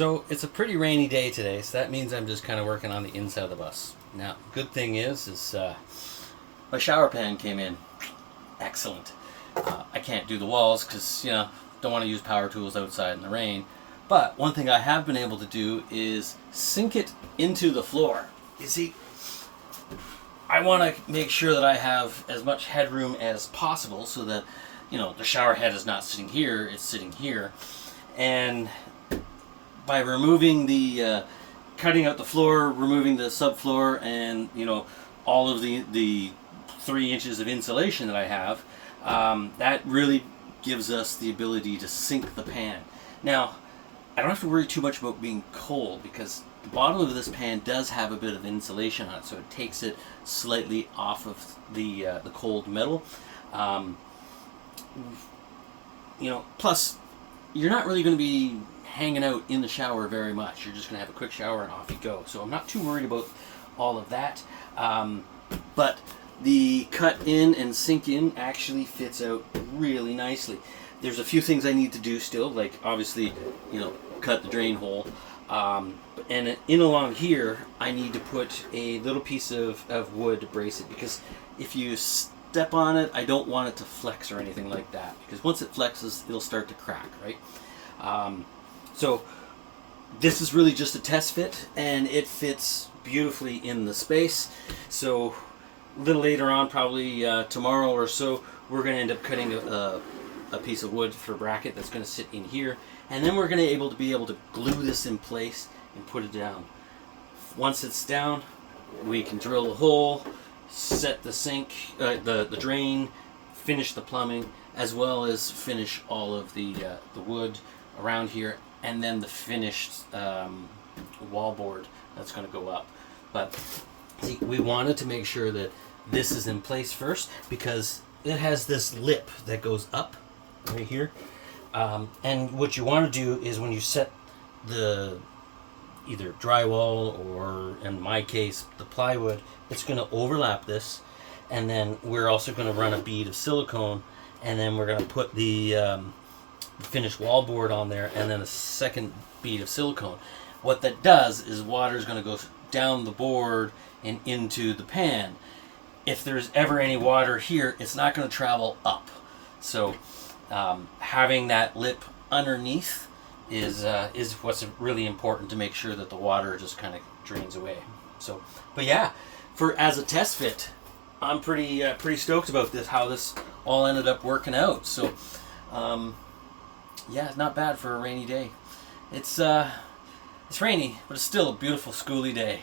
So it's a pretty rainy day today, so that means I'm just kind of working on the inside of the bus. Now, good thing is my shower pan came in. Excellent. I can't do the walls because, don't want to use power tools outside in the rain. But one thing I have been able to do is sink it into the floor. You see, I want to make sure that I have as much headroom as possible so that, the shower head is not sitting here, it's sitting here. And by removing the, cutting out the floor, removing the subfloor, and, all of the 3 inches of insulation that I have, that really gives us the ability to sink the pan. Now, I don't have to worry too much about being cold because the bottom of this pan does have a bit of insulation on it, so it takes it slightly off of the cold metal. Plus, you're not really going to be hanging out in the shower very much. You're just going to have a quick shower and off you go. So I'm not too worried about all of that. But the cut in and sink in actually fits out really nicely. There's a few things I need to do still, like obviously, cut the drain hole. And in along here, I need to put a little piece of wood to brace it, because if you step on it, I don't want it to flex or anything like that, because once it flexes, it'll start to crack, right? So this is really just a test fit, and it fits beautifully in the space. So a little later on, probably tomorrow or so, we're going to end up cutting a piece of wood for a bracket that's going to sit in here, and then we're going to be able to glue this in place and put it down. Once it's down, we can drill a hole, set the sink, the drain, finish the plumbing, as well as finish all of the wood around here, and then the finished wallboard that's going to go up. But see, we wanted to make sure that this is in place first, because it has this lip that goes up right here. And what you want to do is, when you set the either drywall or, in my case, the plywood, it's going to overlap this, and then we're also going to run a bead of silicone, and then we're going to put the finished wallboard on there, and then a second bead of silicone. What that does is water is going to go down the board and into the pan. If there's ever any water here, it's not going to travel up. So having that lip underneath is what's really important to make sure that the water just kind of drains away. So, but yeah, as a test fit, I'm pretty stoked about this, how this all ended up working out. So yeah, it's not bad for a rainy day. It's rainy, but it's still a beautiful skoolie day.